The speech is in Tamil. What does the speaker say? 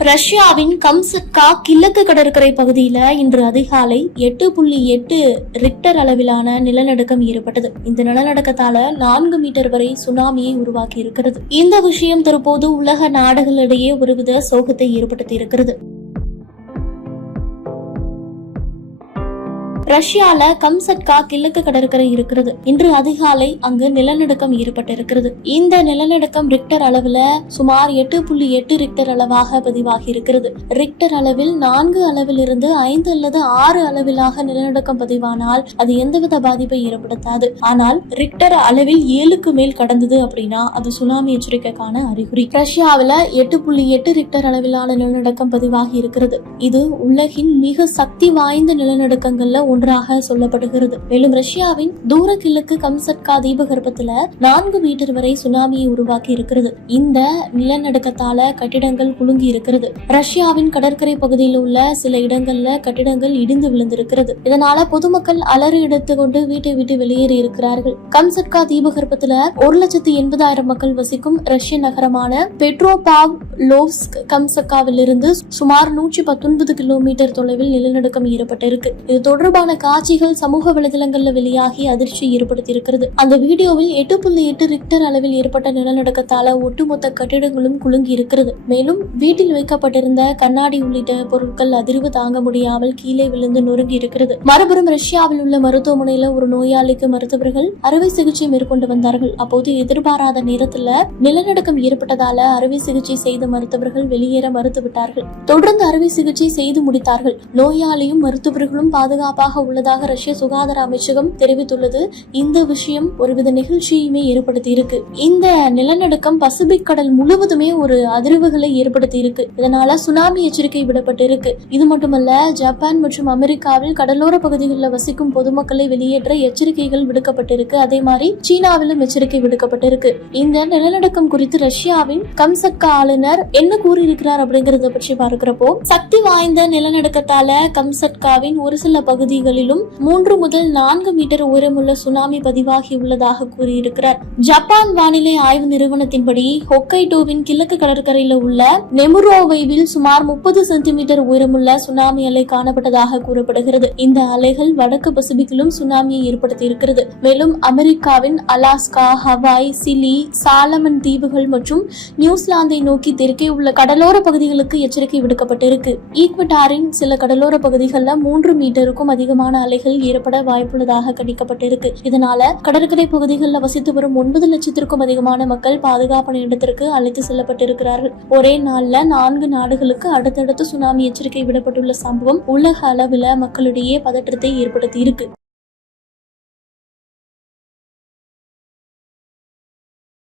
ரஷ்யாவின் கம்சக்கா கிழக்கு கடற்கரை பகுதியில இன்று அதிகாலை எட்டு புள்ளி எட்டு ரிக்டர் அளவிலான நிலநடுக்கம் ஏற்பட்டது. இந்த நிலநடுக்கத்தால நான்கு மீட்டர் வரை சுனாமியை உருவாக்கி இருக்கிறது இந்த விஷயம் தற்போது உலக நாடுகளிடையே ஒருவித சோகத்தை ஏற்படுத்தி இருக்கிறது ரஷ்யால கம்சட்கா கிழக்கு கடற்கரை இருக்கிறது. இன்று அதிகாலை அங்கு நிலநடுக்கம் ஏற்பட்டிருக்கிறது. இந்த நிலநடுக்கம் ரிக்டர் அளவுல சுமார் எட்டு புள்ளி எட்டு ரிக்டர் அளவாக பதிவாகி இருக்கிறது ரிக்டர் அளவில் நான்கு அளவில் இருந்து ஐந்து அல்லது ஆறு அளவிலாக நிலநடுக்கம் பதிவானால் அது எந்தவித பாதிப்பை ஏற்படுத்தாது. ஆனால் ரிக்டர் அளவில் ஏழுக்கு மேல் கடந்தது அப்படின்னா அது சுனாமி எச்சரிக்கைக்கான அறிகுறி. ரஷ்யாவில் எட்டு புள்ளி எட்டு ரிக்டர் அளவிலான நிலநடுக்கம் பதிவாகி இருக்கிறது இது உலகின் மிக சக்தி வாய்ந்த நிலநடுக்கங்கள்ல ஒன்றாக சொல்லப்படுகிறது. மேலும் ரஷ்யாவின் தூர கிழக்கு கம்சட்கா தீபகற்பத்துல நான்கு மீட்டர் வரை சுனாமியை உருவாக்கி இருக்கிறது. இந்த நிலநடுக்கத்தால கட்டிடங்கள் குலுங்கி இருக்கிறது. ரஷ்யாவின் கடற்கரை பகுதியில் உள்ள சில இடங்கள்ல கட்டிடங்கள் இடிந்து விழுந்திருக்கிறது. இதனால பொதுமக்கள் அலறி எடுத்துக்கொண்டு வீட்டை விட்டு வெளியேறி இருக்கிறார்கள். கம்சட்கா தீபகற்பத்துல ஒரு லட்சத்து எண்பதாயிரம் மக்கள் வசிக்கும் ரஷ்ய நகரமான பெட்ரோபாவ் லோவ்ஸ்க் கம்சக்காவிலிருந்து சுமார் நூற்றி பத்தொன்பது கிலோமீட்டர் தொலைவில் நிலநடுக்கம் ஏற்பட்டிருக்கு. இது தொடர்பான காட்சிகள் சமூக வலைதளங்களில் வெளியாகி அதிர்ச்சி ஏற்படுத்தியிருக்கிறது. அந்த வீடியோவில் எட்டு புள்ளி எட்டு ரிக்டர் அளவில் ஏற்பட்ட நிலநடுக்கத்தால ஒட்டுமொத்த கட்டிடங்களும் குலுங்கி இருக்கிறது மேலும் வீட்டில் வைக்கப்பட்டிருந்த கண்ணாடி உள்ளிட்ட பொருட்கள் அதிர்வு தாங்க முடியாமல் கீழே விழுந்து நொறுங்கி இருக்கிறது மறுபுறம் ரஷ்யாவில் உள்ள மருத்துவமனையில ஒரு நோயாளிக்கு மருத்துவர்கள் அறுவை சிகிச்சை மேற்கொண்டு வந்தார்கள். அப்போது எதிர்பாராத நேரத்துல நிலநடுக்கம் ஏற்பட்டதால அறுவை சிகிச்சை செய்த மருத்துவர்கள் வெளியேற மறுத்துவிட்டார்கள். தொடர்ந்து அறுவை சிகிச்சை செய்து முடித்தார்கள். நோயாளியும் மருத்துவர்களும் பாதுகாப்பாக உள்ளதாக ரஷ்ய சுகாதார அமைச்சகம் தெரிவித்துள்ளது. இந்த விஷயம் ஒருவித நிகழ்ச்சியுமே ஏற்படுத்தி இருக்கு இந்த நிலநடுக்கம் பசிபிக் கடல் முழுவதுமே ஒரு அதிர்வுகளை ஏற்படுத்தி இருக்கு இதனால சுனாமி எச்சரிக்கை விடப்பட்டிருக்கு. இது மட்டுமல்ல ஜப்பான் மற்றும் அமெரிக்காவில் கடலோர பகுதிகளில் வசிக்கும் பொதுமக்களை வெளியேற்ற எச்சரிக்கைகள் விடுக்கப்பட்டிருக்கு. அதே மாதிரி சீனாவிலும் எச்சரிக்கை விடுக்கப்பட்டிருக்கு. இந்த நிலநடுக்கம் குறித்து ரஷ்யாவின் கம்சட்கா ஆளுநர் என்ன கூறியிருக்கிறார் அப்படிங்கறத பற்றி பார்க்கிறப்போ சக்தி வாய்ந்த நிலநடுக்கத்தால கம்சட்காவின் ஒரு சில பகுதிகளிலும் மூன்று முதல் நான்கு மீட்டர் உயரமுள்ள சுனாமி பதிவாகி உள்ளதாக கூறியிருக்கிறார். ஜப்பான் வானிலை ஆய்வு நிறுவனத்தின்படி ஹொக்கைடோவின் கிழக்கு கடற்கரையில் உள்ள நெமுரோவைவில் சுமார் முப்பது சென்டிமீட்டர் உயரமுள்ள சுனாமி அலை காணப்பட்டதாக கூறப்படுகிறது. இந்த அலைகள் வடக்கு பசிபிக்கிலும் சுனாமியை ஏற்படுத்தி இருக்கிறது மேலும் அமெரிக்காவின் அலாஸ்கா ஹவாய் சிலி சாலமன் தீவுகள் மற்றும் நியூசிலாந்தை நோக்கி தெற்கே உள்ள கடலோர பகுதிகளுக்கு எச்சரிக்கை விடுக்கப்பட்டிருக்கு. ஈக்வட்டாரின் சில கடலோர பகுதிகளில் மூன்று மீட்டருக்கும் அதிகமான அலைகள் ஏற்பட வாய்ப்புள்ளதாக கணிக்கப்பட்டிருக்கு. இதனால கடற்கரை பகுதிகளில் வசித்து வரும் ஒன்பது லட்சத்திற்கும் அதிகமான மக்கள் பாதுகாப்பான இடத்திற்கு அழைத்து செல்லப்பட்டிருக்கிறார்கள். ஒரே நாள்ல நான்கு நாடுகளுக்கு அடுத்தடுத்து சுனாமி எச்சரிக்கை விடப்பட்டுள்ள சம்பவம் உலக அளவில் மக்களிடையே பதற்றத்தை ஏற்படுத்தி இருக்கு